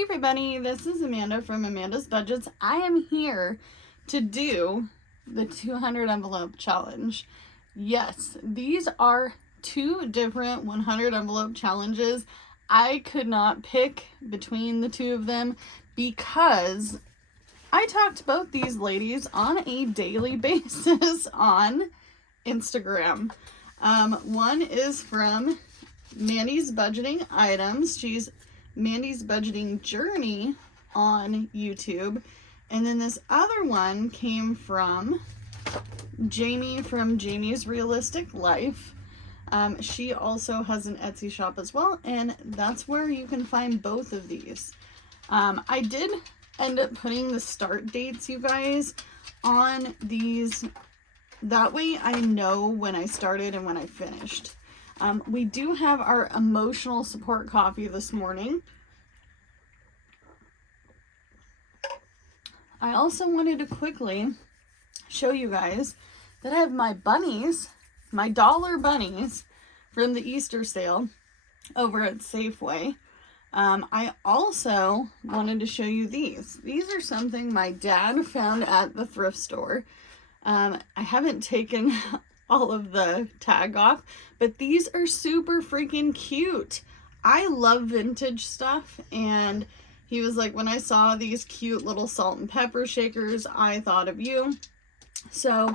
Hey everybody, this is Amanda from Amanda's Budgets. I am here to do the 200 envelope challenge. Yes, these are two different 100 envelope challenges. I could not pick between the two of them because I talk to both these ladies on a daily basis on Instagram. One is from Mandy's Budgeting Items. She's Mandy's Budgeting Journey on YouTube. And then this other one came from Jamie from Jamie's Realistic Life. She also has an Etsy shop as well, and that's where you can find both of these. I did end up putting the start dates, you guys, on these. That way I know when I started and when I finished. We do have our emotional support coffee this morning. I also wanted to quickly show you guys that I have my bunnies, my dollar bunnies from the Easter sale over at Safeway. I also wanted to show you these. These are something my dad found at the thrift store. I haven't taken all of the tag off, but these are super freaking cute. I love vintage stuff, and he was like, when I saw these cute little salt and pepper shakers, I thought of you. So,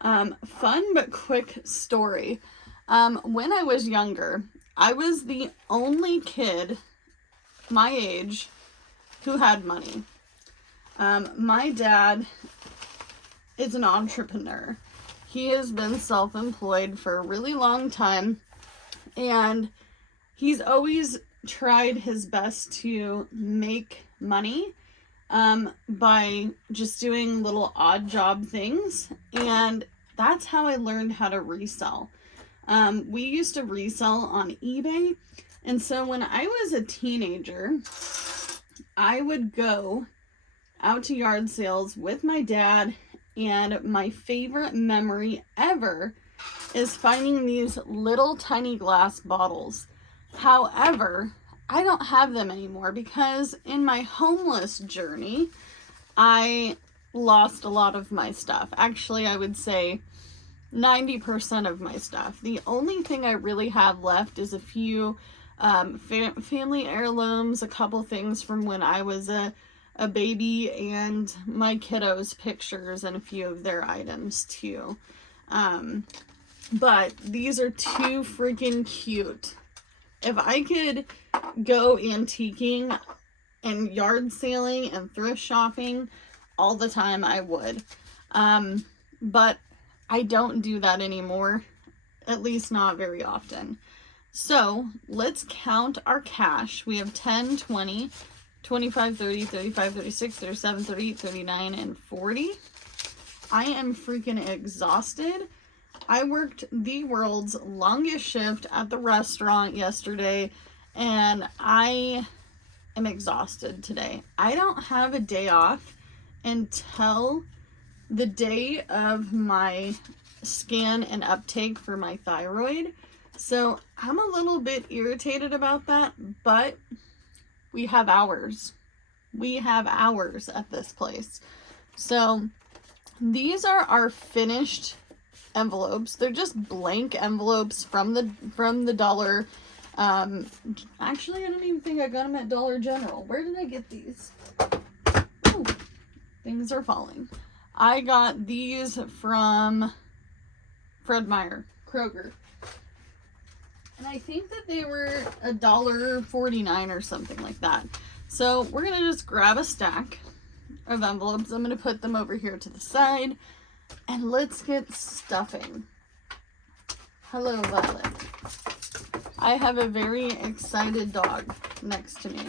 fun but quick story. When I was younger, I was the only kid my age who had money. My dad is an entrepreneur. He has been self-employed for a really long time, and he's always tried his best to make money by just doing little odd job things, and that's how I learned how to resell. We used to resell on eBay, and so when I was a teenager, I would go out to yard sales with my dad, and my favorite memory ever is finding these little tiny glass bottles. However, I don't have them anymore because in my homeless journey, I lost a lot of my stuff. Actually, I would say 90% of my stuff. The only thing I really have left is a few family heirlooms, a couple things from when I was a baby, and my kiddos' pictures and a few of their items too. But these are too freaking cute. If I could go antiquing and yard sailing and thrift shopping all the time, I would. But I don't do that anymore, at least not very often. So let's count our cash. We have 10, 20, 25, 30, 35, 36, 37, 38, 39, and 40. I am freaking exhausted. I worked the world's longest shift at the restaurant yesterday, and I am exhausted today. I don't have a day off until the day of my scan and uptake for my thyroid. So I'm a little bit irritated about that, but we have hours. We have hours at this place. So these are our finished envelopes. They're just blank envelopes from the dollar. Actually, I don't even think I got them at Dollar General. Where did I get these? Oh, things are falling. I got these from Fred Meyer, Kroger. And I think that they were $1.49 or something like that. So we're going to just grab a stack of envelopes. I'm going to put them over here to the side. And let's get stuffing. Hello, Violet. I have a very excited dog next to me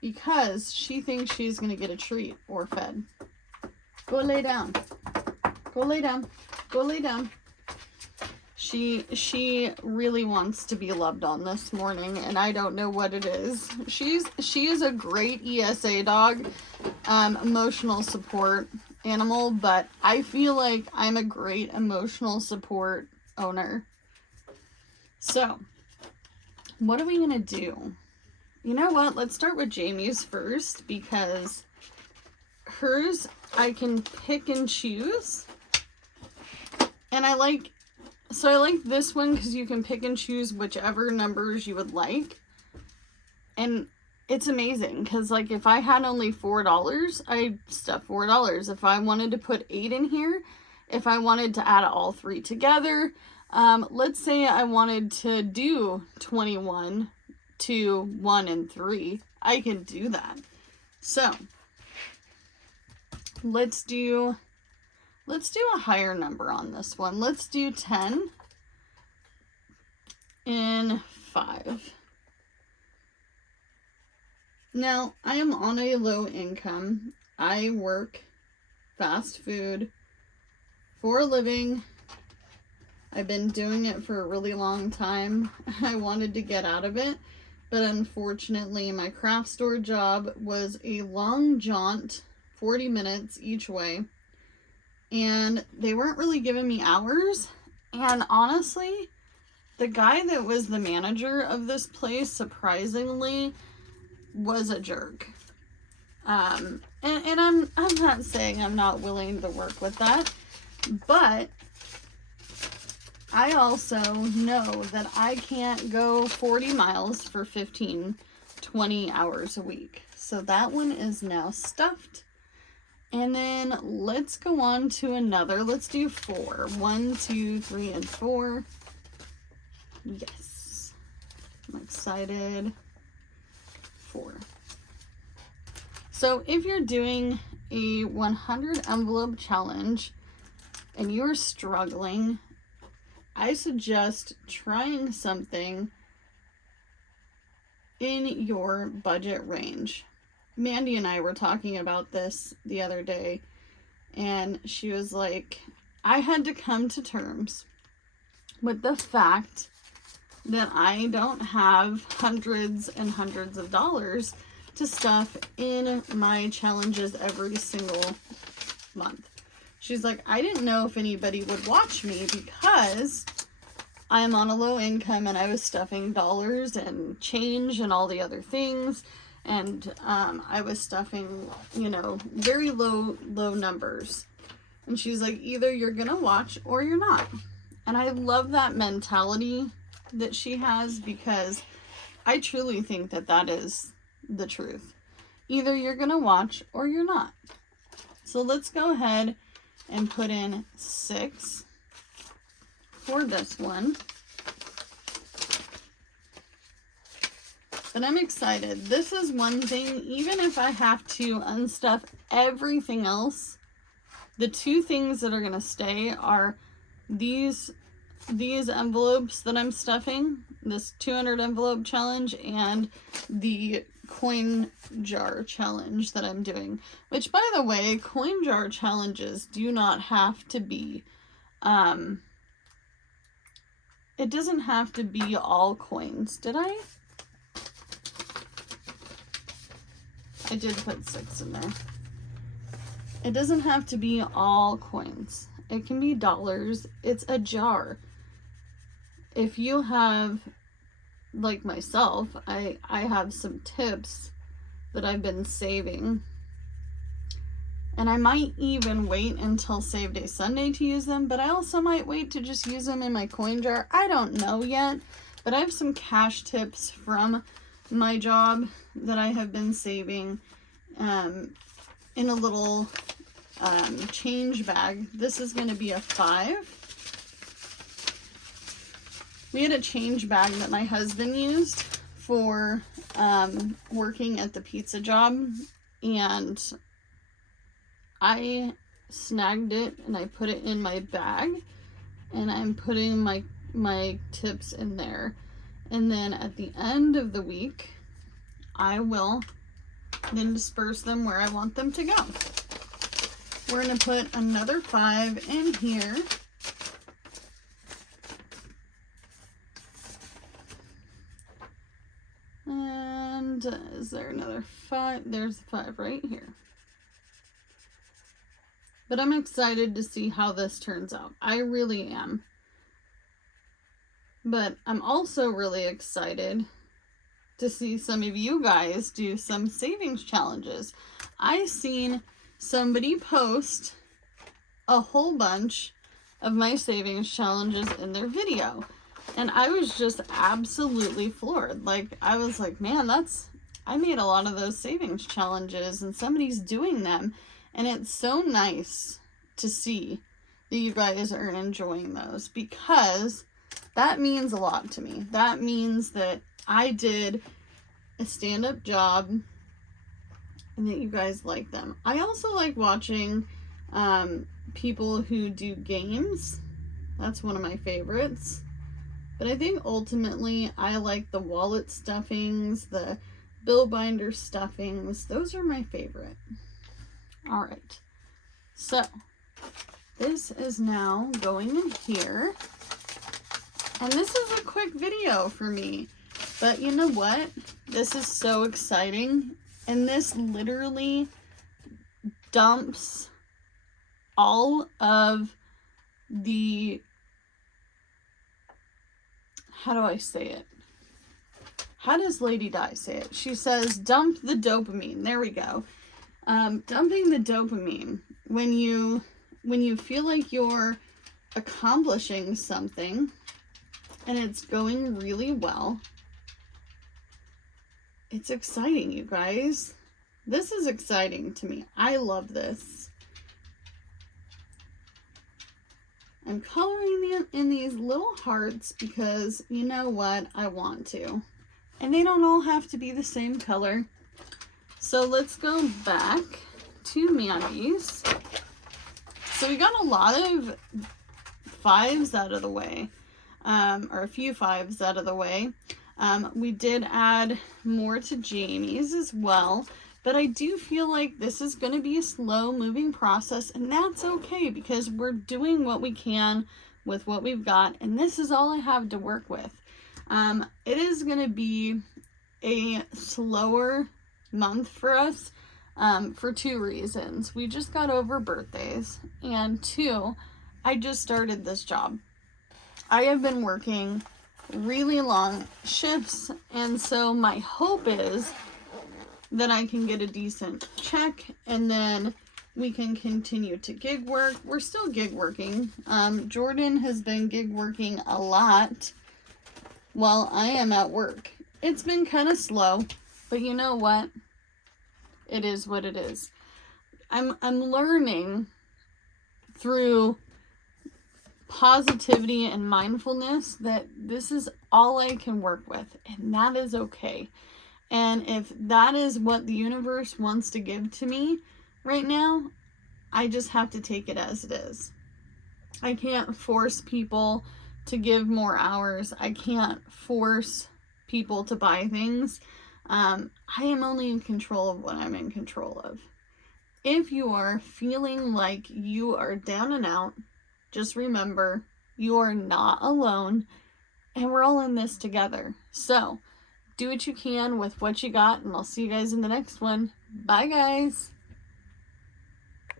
because she thinks she's going to get a treat or fed. Go lay down. Go lay down. Go lay down. She really wants to be loved on this morning, and I don't know what it is. She is a great ESA dog, emotional support animal, but I feel like I'm a great emotional support owner. So, what are we gonna do? you know what? Let's start with Jamie's first, because hers I can pick and choose. And I like this one because you can pick and choose whichever numbers you would like. And it's amazing because, like, if I had only $4, I stuff $4. If I wanted to put 8 in here, if I wanted to add all 3 together, let's say I wanted to do 21, 2, 1, and 3, I can do that. So let's do a higher number on this one. Let's do 10 and 5. Now, I am on a low income. I work fast food for a living. I've been doing it for a really long time. I wanted to get out of it, but unfortunately my craft store job was a long jaunt, 40 minutes each way, and they weren't really giving me hours. And honestly, the guy that was the manager of this place, surprisingly, was a jerk. And I'm not saying I'm not willing to work with that, but I also know that I can't go 40 miles for 15, 20 hours a week. So that one is now stuffed. And then let's go on to another. Let's do 4. 1, 2, 3, and 4. Yes. I'm excited. 4. So if you're doing a 100 envelope challenge and you're struggling, I suggest trying something in your budget range. Mandy and I were talking about this the other day, and she was like, I had to come to terms with the fact that I don't have hundreds and hundreds of dollars to stuff in my challenges every single month. She's like, I didn't know if anybody would watch me because I'm on a low income and I was stuffing dollars and change and all the other things. And I was stuffing, very low numbers. And she's like, either you're going to watch or you're not. And I love that mentality that she has, because I truly think that that is the truth. Either you're going to watch or you're not. So let's go ahead and put in 6 for this one. But I'm excited. This is one thing, even if I have to unstuff everything else, the 2 things that are going to stay are these envelopes that I'm stuffing, this 200 envelope challenge, and the coin jar challenge that I'm doing. Which, by the way, coin jar challenges do not have to be, it doesn't have to be all coins. Did I? I did put 6 in there. It doesn't have to be all coins. It can be dollars. It's a jar. If you have, like myself, I have some tips that I've been saving. And I might even wait until Save Day Sunday to use them, but I also might wait to just use them in my coin jar. I don't know yet, but I have some cash tips from my job that I have been saving in a little change bag. This is going to be a 5. We had a change bag that my husband used for working at the pizza job, and I snagged it and I put it in my bag, and I'm putting my tips in there. And then at the end of the week, I will then disperse them where I want them to go. We're going to put another 5 in here. And is there another 5? There's 5 right here. But I'm excited to see how this turns out. I really am. But I'm also really excited to see some of you guys do some savings challenges. I seen somebody post a whole bunch of my savings challenges in their video, and I was just absolutely floored. Like, I was like, man, I made a lot of those savings challenges and somebody's doing them, and it's so nice to see that you guys are enjoying those, because that means a lot to me. That means that I did a stand-up job and that you guys like them. I also like watching people who do games. That's one of my favorites. But I think ultimately I like the wallet stuffings, the bill binder stuffings. Those are my favorite. All right. So this is now going in here. And this is a quick video for me. But you know what? This is so exciting. And this literally dumps all of the, how do I say it? How does Lady Di say it? She says, dump the dopamine. There we go. Dumping the dopamine. When you feel like you're accomplishing something and it's going really well, it's exciting, you guys. This is exciting to me. I love this. I'm coloring them in these little hearts because you know what? I want to. And they don't all have to be the same color. So let's go back to Mandy's. So we got a lot of 5s out of the way, or a few 5s out of the way. We did add more to Jamie's as well, but I do feel like this is going to be a slow moving process, and that's okay because we're doing what we can with what we've got, and this is all I have to work with. It is going to be a slower month for us for 2 reasons. We just got over birthdays, and 2, I just started this job. I have been working really long shifts, and so my hope is that I can get a decent check and then we can continue to gig work. We're still gig working. Jordan has been gig working a lot while I am at work. It's been kind of slow, but you know what? It is what it is. I'm learning through positivity and mindfulness that this is all I can work with, and that is okay. And if that is what the universe wants to give to me right now, I just have to take it as it is. I can't force people to give more hours. I can't force people to buy things. I am only in control of what I'm in control of. If you are feeling like you are down and out, just remember, you are not alone, and we're all in this together. So, do what you can with what you got, and I'll see you guys in the next one. Bye, guys.